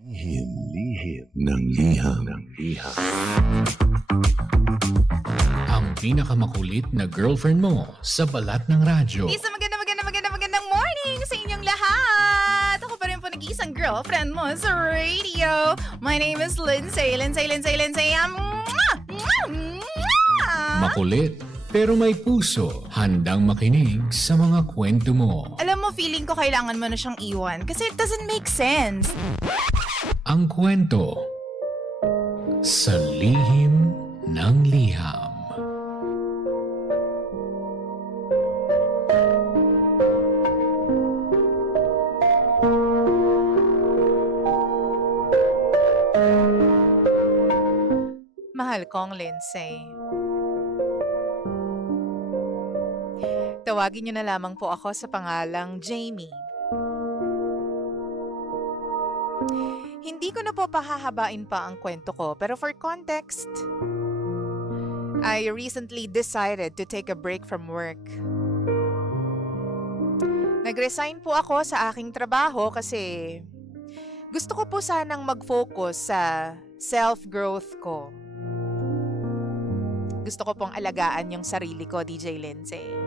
Lihim ng liham. Ang pinakamakulit na girlfriend mo sa balat ng radyo. Magandang morning sa inyong lahat! Ako pa rin po nag-iisang girlfriend mo sa radio. My name is Lindsay. Makulit pero may puso, handang makinig sa mga kwento mo. Alam mo, feeling ko kailangan mo na siyang iwan kasi it doesn't make sense. Ang kwento sa lihim ng liham. Mahal kong Lindsay. Tawagin niyo na lamang po ako sa pangalang Jamie. Hindi ko na po pahahabain pa ang kwento ko, pero for context, I recently decided to take a break from work. Nag-resign po ako sa aking trabaho kasi gusto ko po sanang mag-focus sa self-growth ko. Gusto ko pong alagaan yung sarili ko, DJ Lindsay.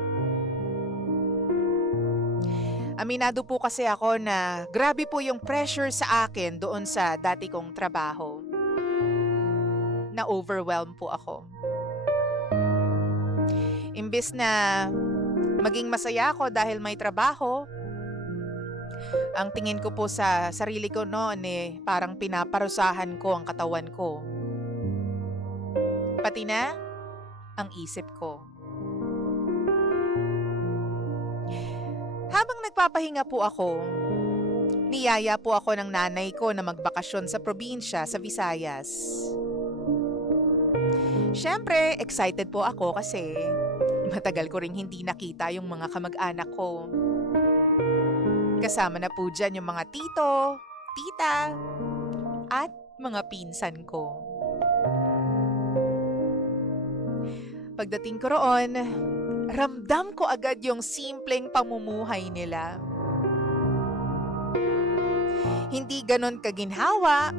Aminado po kasi ako na grabe po yung pressure sa akin doon sa dati kong trabaho. Na-overwhelm po ako. Imbes na maging masaya ako dahil may trabaho, ang tingin ko po sa sarili ko noon parang pinaparusahan ko ang katawan ko. Pati na ang isip ko. Habang nagpapahinga po ako, niyaya po ako ng nanay ko na magbakasyon sa probinsya sa Visayas. Siyempre, excited po ako kasi matagal ko ring hindi nakita yung mga kamag-anak ko. Kasama na po dyan yung mga tito, tita, at mga pinsan ko. Pagdating ko roon, ramdam ko agad yung simpleng pamumuhay nila. Hindi ganon kaginhawa,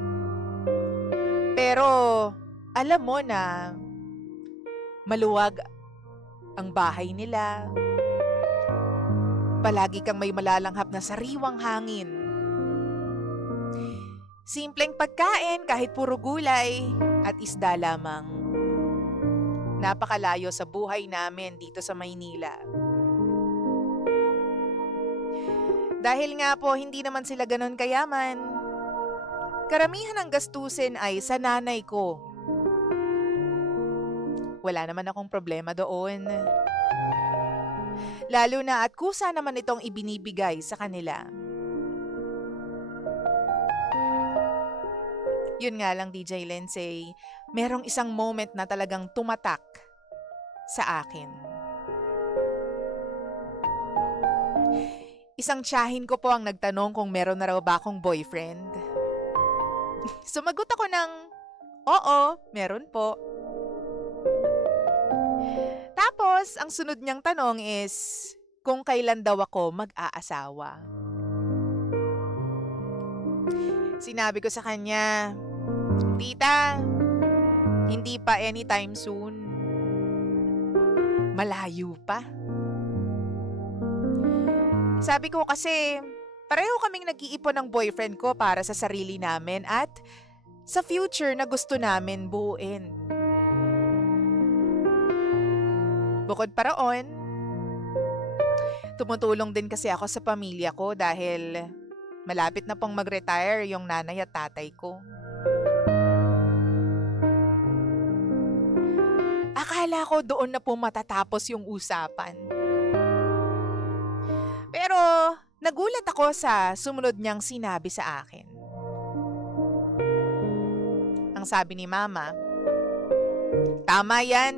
pero alam mo na maluwag ang bahay nila. Palagi kang may malalanghap na sariwang hangin. Simpleng pagkain kahit puro gulay at isda lamang. Napakalayo sa buhay namin dito sa Maynila. Dahil nga po hindi naman sila ganon kayaman, karamihan ng gastusin ay sa nanay ko. Wala naman akong problema doon. Lalo na at kusa naman itong ibinibigay sa kanila. Yun nga lang, DJ Lindsay, merong isang moment na talagang tumatak sa akin. Isang tiyahin ko po ang nagtanong kung meron na raw ba akong boyfriend. Sumagot ako ng, oo, meron po. Tapos, ang sunod niyang tanong is, kung kailan daw ako mag-aasawa. Sinabi ko sa kanya, tita, hindi pa anytime soon. Malayo pa. Sabi ko kasi, pareho kaming nag-iipon ng boyfriend ko para sa sarili namin at sa future na gusto namin buuin. Bukod pa roon, tumutulong din kasi ako sa pamilya ko dahil malapit na pong mag-retire yung nanay at tatay ko. Akala ko doon na po matatapos yung usapan. Pero nagulat ako sa sumunod niyang sinabi sa akin. Ang sabi ni Mama, tama yan.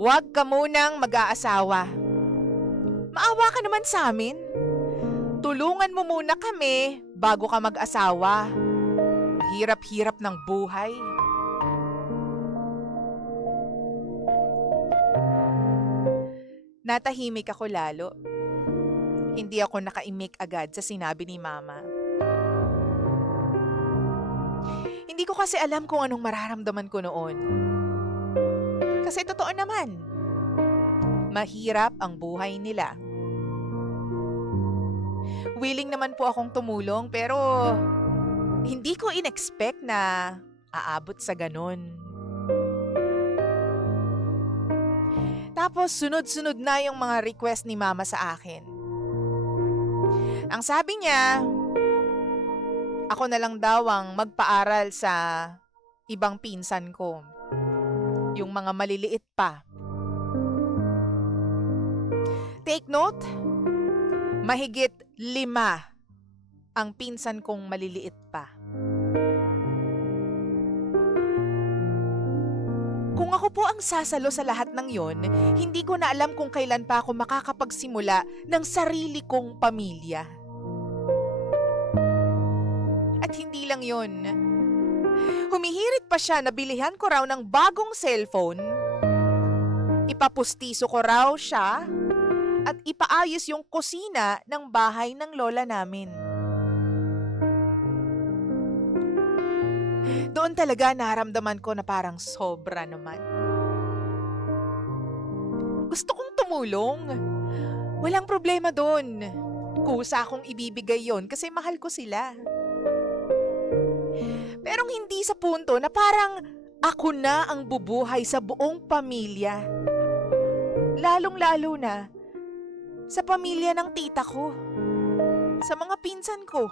Huwag ka munang mag-aasawa. Maawa ka naman sa amin. Tulungan mo muna kami bago ka mag-asawa. Hirap-hirap ng buhay. Natahimik ako lalo. Hindi ako nakaimik agad sa sinabi ni Mama. Hindi ko kasi alam kung anong mararamdaman ko noon. Kasi totoo naman, mahirap ang buhay nila. Willing naman po akong tumulong pero hindi ko in-expect na aabot sa ganun. Tapos sunod-sunod na yung mga request ni Mama sa akin. Ang sabi niya, ako na lang daw ang magpaaral sa ibang pinsan ko. Yung mga maliliit pa. Take note, mahigit 5 ang pinsan kong maliliit pa. Kung ako po ang sasalo sa lahat ng yon, hindi ko na alam kung kailan pa ako makakapagsimula ng sarili kong pamilya. At hindi lang yon. Humihirit pa siya na bilihan ko raw ng bagong cellphone, ipapustiso ko raw siya, at ipaayos yung kusina ng bahay ng lola namin. Doon talaga naramdaman ko na parang sobra naman. Gusto kong tumulong. Walang problema doon. Kusa akong ibibigay yon kasi mahal ko sila. Pero hindi sa punto na parang ako na ang bubuhay sa buong pamilya. Lalong-lalo na sa pamilya ng tita ko. Sa mga pinsan ko.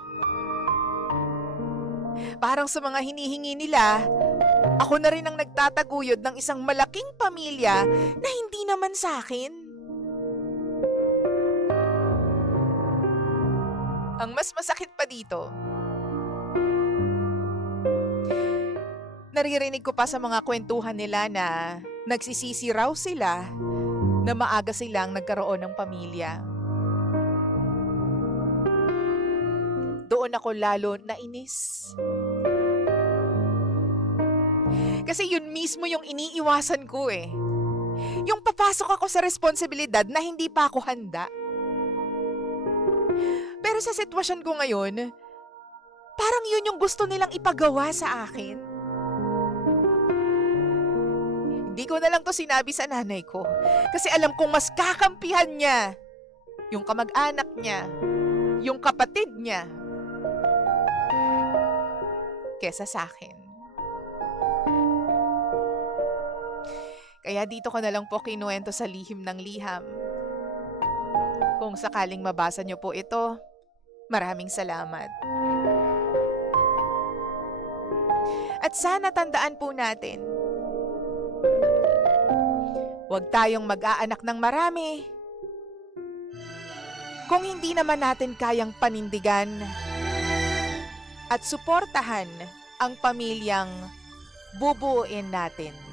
Parang sa mga hinihingi nila, ako na rin ang nagtataguyod ng isang malaking pamilya na hindi naman sa akin. Ang mas masakit pa dito, naririnig ko pa sa mga kwentuhan nila na nagsisisi raw sila na maaga silang nagkaroon ng pamilya. Doon ako lalo nainis. Kasi yun mismo yung iniiwasan ko eh. Yung papasok ako sa responsibilidad na hindi pa ako handa. Pero sa sitwasyon ko ngayon, parang yun yung gusto nilang ipagawa sa akin. Hindi ko na lang to sinabi sa nanay ko. Kasi alam kong mas kakampihan niya yung kamag-anak niya, yung kapatid niya, kesa sa akin. Kaya dito ko na lang po kinuwento sa lihim ng liham. Kung sakaling mabasa niyo po ito, maraming salamat. At sana tandaan po natin, huwag tayong mag-aanak ng marami kung hindi naman natin kayang panindigan at suportahan ang pamilyang bubuuin natin.